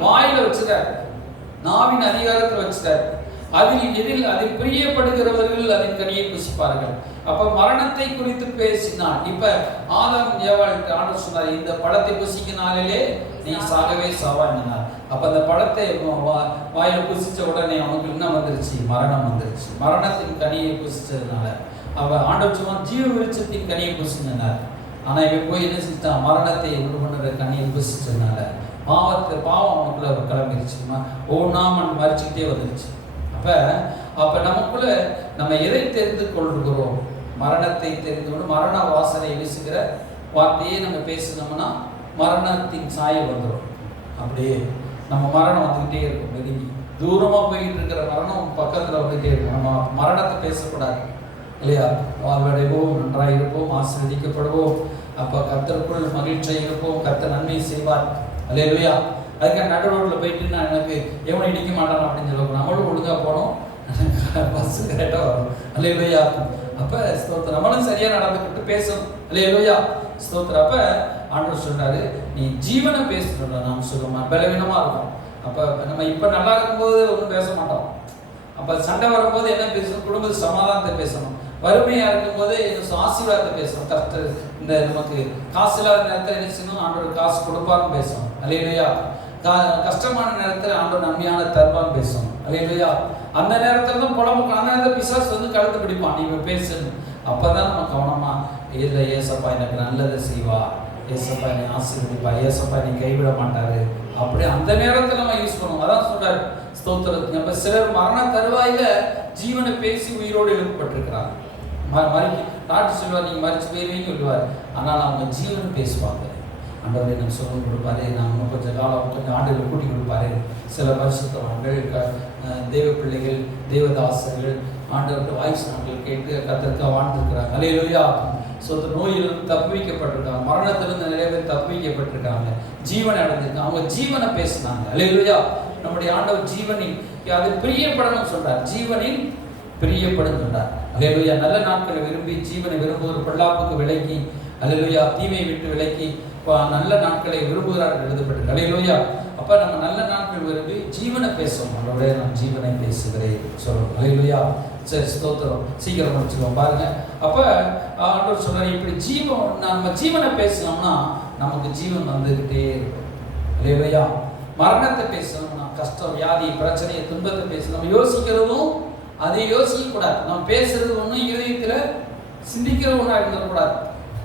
வாயில வச்சுட்டார், நாவின் அதிகாரத்தில் வச்சுட்டார். அதில் பிரியப்படுகிறவர்கள் அதன் கனியை புசிப்பார்கள். அப்ப மரணத்தை குறித்து பேசினான். இப்ப ஆதாம் ஏவாள் ஆண்டவர் சொன்னார், இந்த பழத்தை புசிக்கினாலே நீ சாகவே சாவான்னார். அப்ப அந்த பழத்தை வாயில புசிச்ச உடனே அவனுக்கு என்ன வந்துருச்சு? மரணம் வந்துருச்சு. மரணத்தின் கனியை புசிச்சதுனால அவ ஆண்டவர் சொன்னான், ஜீவ விருட்சத்தின் கனியை புசினார். ஆனா இவன் போய் என்ன செஞ்சான்? மரணத்தை உண்டு பண்ணுற கனியை புசிச்சதுனால பாவம் அவனுக்குள்ள கிளம்பிருச்சு. ஒவ்வொன்றா மறிச்சுக்கிட்டே வந்துருச்சு. அப்ப நமக்குள்ள நம்ம எதை தெரிந்து கொள்கிறோம்? மரணத்தை தெரிந்து கொண்டு மரண வாசனை வீசுகிற வார்த்தையே நம்ம பேசினோம்னா மரணத்தின் சாயம் வந்துடும். அப்படியே நம்ம மரணம் வந்துகிட்டே இருக்கும். நெருங்கி தூரமா போயிட்டு இருக்கிற மரணம் பக்கத்துல வந்துகிட்டே இருக்கும். நம்ம மரணத்தை பேசக்கூடாது இல்லையா? வாழ்வடைவோம், நன்றாக இருப்போம், ஆசீர்வதிக்கப்படுவோம். அப்ப கர்த்தருக்குள் மகிழ்ச்சியாக இருப்போம், கர்த்தர் நன்மை செய்வார். அல்லேலூயா. அதுக்காக நடுரோட்டில் போயிட்டு நான் எனக்கு எவனை இடிக்க மாட்டான் அப்படின்னு சொல்லணும். நம்மளும் ஒழுங்காக போனோம், பஸ் கரெக்டாக வரும். அல்லேலூயா. அப்போ ஸ்தோத்திரம், நம்மளும் சரியாக நடந்துக்கிட்டு பேசணும். அல்லேலூயா. ஸ்தோத்திரம். அப்போ ஆண்டவர் சொல்றாரு, நீ ஜீவனை பேசுறோம். நாம் சுகமா பலவீனமாக இருக்கும். அப்போ நம்ம இப்போ நல்லா இருக்கும்போது ஒன்றும் பேச மாட்டோம். அப்போ சண்டை வரும்போது என்ன பேசணும்? குடும்பத்து சமாதானத்தை பேசணும். வறுமையாக இருக்கும்போது ஆசீர்வாதத்தை பேசணும். கஷ்ட இந்த நமக்கு காசு இல்லாத நேரத்தில் என்ன செய்யணும்? ஆண்டவர் காசு கொடுப்பான்னு பேசணும். அல்லேலூயா. கஷ்டமான நேரத்தில் ஆண்டவர் நன்மையான தருவான்னு பேசணும். அல்லேலூயா. அந்த நேரத்தில் தான் புலம்புக்கணும். அந்த நேரத்தில் பிசாசு வந்து கழுத்து பிடிப்பான், நீ பேசணும். அப்போதான் நம்ம கவனமா இல்லை, ஏசப்பா எனக்கு நல்லதை செய்வா, ஏசப்பா என்னை ஆசீர்வதிப்பா, ஏசப்பா நீ கைவிட மாட்டாரு. அப்படி அந்த நேரத்தில் நம்ம யூஸ் பண்ணுவோம். அதான் சொல்றாரு ஸ்தோத்திரத்துக்கு. நம்ம சிலர் மரண தருவாயில ஜீவனை பேசி உயிரோடு எழுப்பப்பட்டிருக்கிறாங்க. டாக்டர் சொல்லுவார், நீங்க மறிச்சு போயிருவீங்க சொல்லுவார். ஆனால் அவங்க ஜீவனை பேசுவாங்க. ஆண்டவரை எனக்கு சொல்லும் கொடுப்பாரு. நான் கொஞ்சம் காலம் கொஞ்சம் ஆண்டுகள் கூட்டி கொடுப்பாரு. சில பரிசுத்தவான்கள் தெய்வ பிள்ளைகள் தேவதாசர்கள் ஆண்டவர்கள் வாய்ஸ் நாட்கள் கேட்டு கர்த்தருக்காக வாழ்ந்துருக்கிறாங்க. அல்லேலூயா. நோயிலிருந்து தப்பு வைக்கப்பட்டிருக்காங்க, மரணத்திலிருந்து நிறைய பேர் தப்பு வைக்கப்பட்டிருக்காங்க, ஜீவனை அடைஞ்சிருக்காங்க, அவங்க ஜீவனை பேசினாங்க. அல்லேலூயா. நம்முடைய ஆண்டவர் ஜீவனில் அது பிரியப்படணும் சொல்றார், ஜீவனில் பிரியப்படும் சொல்றார். அல்லேலூயா. நல்ல நாட்களை விரும்பி ஜீவனை விரும்புவோர் பொல்லாப்புக்கு விலக்கி, அல்லேலூயா, தீமையை விட்டு விலக்கி நல்ல நாட்களை விரும்புகிறார்கள் எழுதப்பட்டிருக்கு. அல்லேலூயா. அப்ப நம்ம நல்ல நாட்கள் விரும்பி ஜீவனை பேசுவோம். அதோட நான் ஜீவனை பேசுகிறேன் சொல்றோம். அல்லேலூயா. சரி, ஸ்தோத்திரம். சீக்கிரம் முடிச்சுக்கோம் பாருங்க. அப்ப ஆண்டவர் சொல்றாரு, இப்படி நம்ம ஜீவனை பேசணும்னா நமக்கு ஜீவன் வந்துகிட்டே இருக்கும். அல்லேலூயா. மரணத்தை பேசணும்னா கஷ்டம், வியாதி, பிரச்சனையை, துன்பத்தை பேசணும். நம்ம யோசிக்கிறதும் அதை யோசிக்க கூடாது. நம்ம பேசுறது ஒன்றும் இதயத்துல சிந்திக்கிற ஒன்றா இருந்துடக்கூடாது.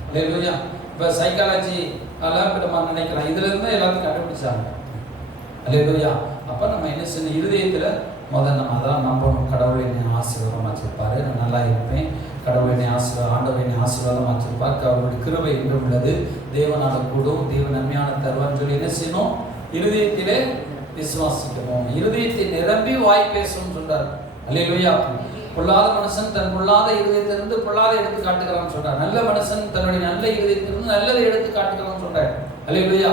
அல்லேலூயா. இப்போ சைக்காலஜி எல்லாம் நம்ம நினைக்கலாம், இதுல இருந்து எல்லாத்தையும் கண்டுபிடிச்சாங்க. அல்லேலூயா. அப்ப நம்ம என்ன செய்யணும், இருதயத்துல முதல்ல நம்ம அதான் நம்பணும். கடவுளை என்னை ஆசீர்வாதமாக வச்சிருப்பாரு, நான் நல்லா இருப்பேன், கடவுளை என்னை ஆண்டவரை என்னை ஆசீர்வாதமாக வச்சிருப்பார், அவருடைய கிருபை என்றும் உள்ளது, தேவனால கூடும், தேவன் நன்மையான தருவான்னு சொல்லி என்ன செய்யணும், இருதயத்திலே விசுவாசிக்கணும். இருதயத்தை நிரம்பி வாய் பேசணும்னு சொல்றாரு. அல்லேலூயா. பொல்லாத மனுஷன் தன் பொல்லாத இருதயத்திலிருந்து பொல்லாத எடுத்து காட்டுகிறான்னு சொல்றார். நல்ல மனுஷன் தன்னுடைய நல்ல இருதயத்திலிருந்து நல்லதை எடுத்து காட்டுகிறான்னு சொல்றாரு. அல்லேலூயா.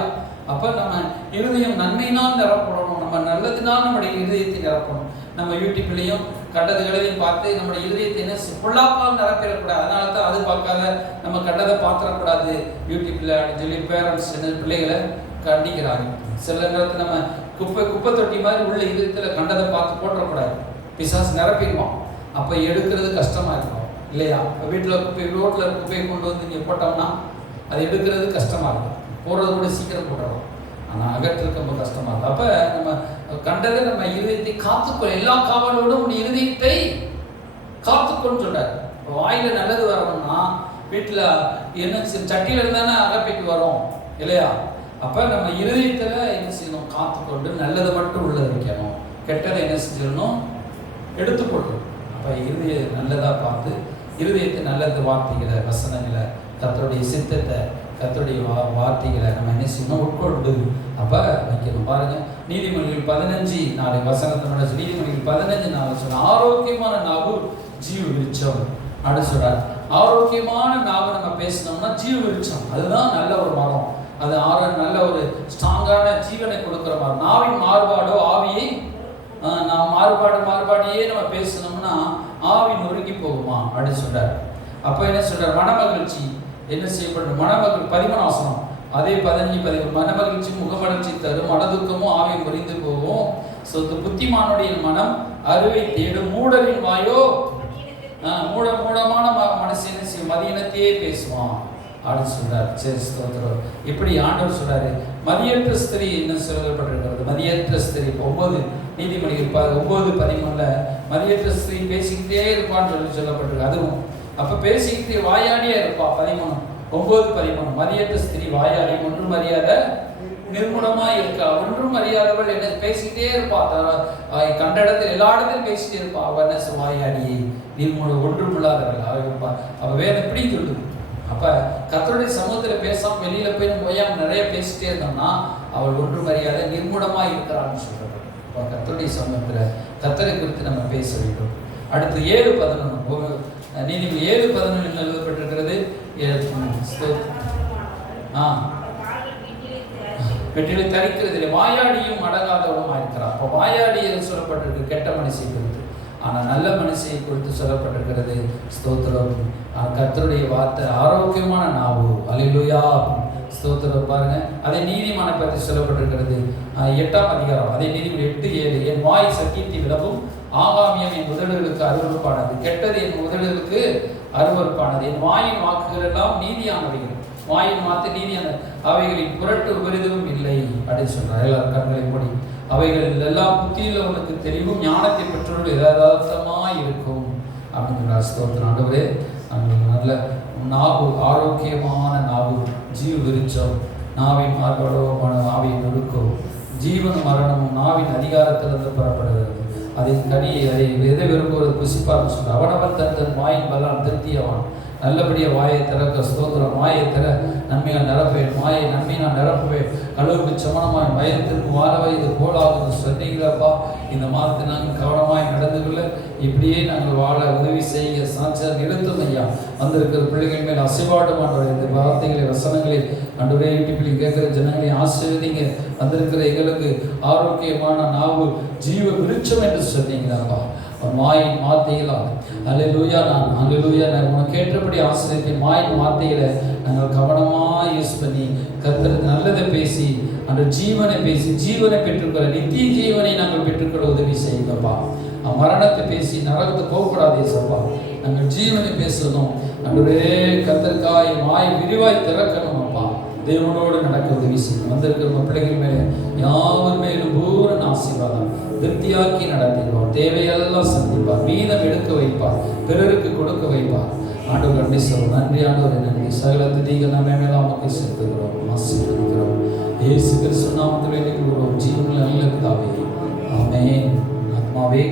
அப்ப நம்ம இருதயம் நன்மையினால் நிரப்பணும், நம்ம நல்லதுனால் நம்முடைய இருதயத்தை நிரப்பணும். நம்ம யூடியூப்லையும் கண்டதுகளையும் பார்த்து நம்முடைய இருதயத்தை என்ன பொல்லாப்பால் நிரப்பிடக்கூடாது. அதனால தான் அது பார்க்காத நம்ம கண்டதை பார்த்துடக்கூடாது யூடியூப்ல அப்படின்னு சொல்லி பேரண்ட்ஸ் என்ன பிள்ளைகளை கண்டிக்கிறாங்க. சில நேரத்தில் நம்ம குப்பை தொட்டி மாதிரி உள்ள இதயத்தில் கண்டதை பார்த்து போட்டக்கூடாது, பிசாசு நிரப்பிடுவோம். அப்போ எடுக்கிறது கஷ்டமா இருக்கும் இல்லையா? வீட்டில் ரோட்டில் குப்பையை கொண்டு வந்து இங்கே போட்டோம்னா அது எடுக்கிறது கஷ்டமா இருக்கும், போடுறது கூட சீக்கிரம் போடுறோம், ஆனால் அகற்றுக்கு ரொம்ப கஷ்டமா இருக்கும். அப்போ நம்ம கண்டதை நம்ம இருதயத்தை காத்துக்கொள், எல்லா காவலோடும் உடைய இருதயத்தை காத்துக்கொள்னு சொல்றாரு. வாயில நல்லது வரணும்னா வீட்டில் என்ன சட்டியில இருந்தானே அகப்பைக்கு வரும் இல்லையா? அப்போ நம்ம இருதயத்தில் என்ன செய்யணும், காத்துக்கொண்டு நல்லதை மட்டும் உள்ள வைக்கணும், கெட்டதை என்ன செஞ்சிடணும், எடுத்து போடணும். அப்போ இருதய நல்லதாக பார்த்து இருதயத்தை நல்லது வார்த்தைகளை, வசனங்களை, கர்த்தருடைய சித்தத்தை, கர்த்தருடைய வார்த்தைகளை நம்ம என்ன செய்யணும், உட்கொண்டு அப்போ வைக்கணும். பாருங்க, நீதிமொழிகள் 15:4 வசனத்தினோட நீதிமொழிகள் 15:4 சொன்ன ஆரோக்கியமான நாவு ஜீவ விருட்சம் அப்படின்னு சொல்றாரு. ஆரோக்கியமான நாவு நம்ம பேசினோம்னா ஜீவ விருட்சம், அதுதான் நல்ல ஒரு மரம், அது நல்ல ஒரு ஸ்ட்ராங்கான ஜீவனை கொடுக்குற மாதிரி. நாவின் மாறுபாடோ ஆவியை நாம் மாறுபாடையே நம்ம பேசணும்னா ஆவி நொறுங்கி போகுமா அப்படின்னு சொல்றாரு. அப்போ என்ன சொல்றாரு, மனமகிழ்ச்சி என்ன செய்யப்படும், மனமகிழ் 13 அதே 15 மனமகிழ்ச்சி முகமகிழ்ச்சி தரும், மனதுக்கமும் ஆவி முறிந்து போகும். புத்திமானுடைய மனம் அருவை தேடும், மூடரின் வாயோ மூடமான மனசு என்ன செய்யும், மதியினத்தையே பேசுவான் அப்படின்னு சொல்றாரு. சரி, ஸ்தோத்திரம். இப்படி ஆண்டவர் சொல்றாரு. மதியற்ற ஸ்திரீ என்ன சொல்லப்பட்டிருக்கிறது, மதியற்ற ஸ்திரீ 9 நீதிமொழிகள் 9:13 மதியற்ற ஸ்திரீ பேசிக்கிட்டே இருப்பான்னு சொல்லப்பட்டிருக்கு. அதுவும் அப்ப பேசிக்கிட்டு வாயாடியே இருப்பா. 9:13 மதியற்ற ஸ்திரீ வாயாடி, ஒன்றும் அறியாத நிர்மூலமா இருக்கா. ஒன்றும் அறியாதவள் என்ன பேசிக்கிட்டே இருப்பா, கண்ட இடத்துல எல்லா இடத்துலையும் பேசிட்டே இருப்பா. அவ என்ன வாயாடி நிர்மூலம், ஒன்றும் இல்லாதவள் அவ இருப்பா. அவ வேதம் எப்படி சொல்லுது. அப்ப கர்த்தருடைய சமூகத்துல பேசாம வெளியில போய் நம்ம நிறைய பேசிட்டே இருந்தோம்னா அவள் ஒன்றும் அறியாத நிர்மூலமா இருக்கிறான்னு சொல்றாங்க. கர்த்தருடைய சமூகத்துல கர்த்தரை குறித்து நம்ம பேச வேண்டும். அடுத்து 7:11 நீதிமொழி 7:11 எழுதப்பட்டிருக்கிறது. பெட்டிலை தரிக்கிறதில்லை, வாயாடியும் அடங்காதவளும் இருக்கிறார். அப்போ வாயாடி சொல்லப்பட்டிருக்கு கெட்ட மனுஷை குறித்து, ஆனால் நல்ல மனுஷை குறித்து சொல்லப்பட்டிருக்கிறது. ஸ்தோத்திரம். கர்த்தருடைய வார்த்தை ஆரோக்கியமான நாவு. அல்லேலூயா. ஸ்தோத்திரம். பாருங்க, அதே நீதிமானை பற்றி சொல்லப்பட்டிருக்கிறது 8ஆம் அதிகாரம், அதே நீதிமொழி 8:7 என் வாய் சத்தியத்தை விடவும் ஆகாமியம் என் உதடுகளுக்கு அருவருப்பானது, கெட்டது என் உதடுகளுக்கு அருவருப்பானது, என் வாயின் வாக்குகள் எல்லாம் நீதியானவைகள், வாயின் வார்த்தை நீதியான அவைகளின் புரட்டு விபரீதமும் இல்லை அப்படின்னு சொல்றார். எல்லாரும் கண்களை மூடி, அவைகள் எல்லாம் புத்தியில் உனக்கு தெளிவும் ஞானத்தை பெற்றோடு யதார்த்தமாய் இருக்கும் அப்படின்னு. ஸ்தோத்திரம். ஆண்டவரே, நல்ல நாவு, ஆரோக்கியமான நாவு ஜீவ விருட்சம், நாவின் மார்பாடோமான ஆவியை நொறுக்கும், ஜீவன் மரணமும் நாவின் அதிகாரத்திலிருந்து புறப்படுகிறது. அதை கனியை அதை எதை விரும்புவது புசிப்பார்னு சொல்ற. அவனவன் தன் வாயின் பல்லால் திருப்தியவான், நல்லபடியாக வாயை திறக்க ஸ்தோத்திரம். வாயை திற, நன்மையால் நிரப்பேன். வாயை நன்மையால் நிரப்புவேன். அளவுக்கு சமணமாய் வயதிற்கு வார வயது போலாகுது சொன்னீங்களப்பா. இந்த மாதத்தை நாங்கள் கவனமாய் நடந்து கொள்ள இப்படியே நாங்கள் வாழ உதவி செய்ய சாட்சியாக நிறுத்தும் ஐயா. வந்திருக்கிற பிள்ளைகள் மேல் அசைவாடுமான்ற இந்த வார்த்தைகளை வசனங்களை அன்றைய யூடியூப்பில் கேட்குற ஜனங்களை ஆசீர்வதிங்க. வந்திருக்கிற எங்களுக்கு ஆரோக்கியமான நாவு ஜீவ விருட்சம் என்று சொன்னீங்களாப்பா. மாயின் வார்த்தைகளால் அல்லேலூயா. நான் உனக்கு ஏற்றபடி ஆசிரியத்தின் மாயின் வார்த்தைகளை நாங்கள் கவனமாக யூஸ் பண்ணி கர்த்தருக்கு நல்லதை பேசி அந்த ஜீவனை பேசி ஜீவனை பெற்றுக்கொள்ள, நித்திய ஜீவனை நாங்கள் பெற்றுக்கொள்ள உதவி செய்யுங்கப்பா. மரணத்தை பேசி நரகத்தை போகக்கூடாதே சப்பா. நாங்கள் ஜீவனை பேசணும். அன்றைய கர்த்தருக்காய் வாய் விரிவாய் திறக்கணும் அப்பா. தேவனோடு நடக்க உதவி செய்யும். வந்திருக்கிற பிள்ளைகள் மேலே யாவர் மேலும் பூரண ஆசீர்வாதம் திருப்தியாக்கி நடத்திடுவார். தேவையெல்லாம் சந்திப்பார். மீதம் எடுக்க வைப்பார். பிறருக்கு கொடுக்க வைப்பார். ஆண்டவர் நன்றி சொல்லுவோம். நன்றி ஆண்டவரை நன்றி. சகல துதிகள் நம்ம மேலாம் நமக்கு செலுத்துகிறோம், ஆசீர்வதிக்கிறோம். இயேசு கிறிஸ்து நாமத்தில் வேண்டிக் கொள்கிறோம். ஜீவனில் நல்ல பிதாவே, ஆமென். ஆத்மாவே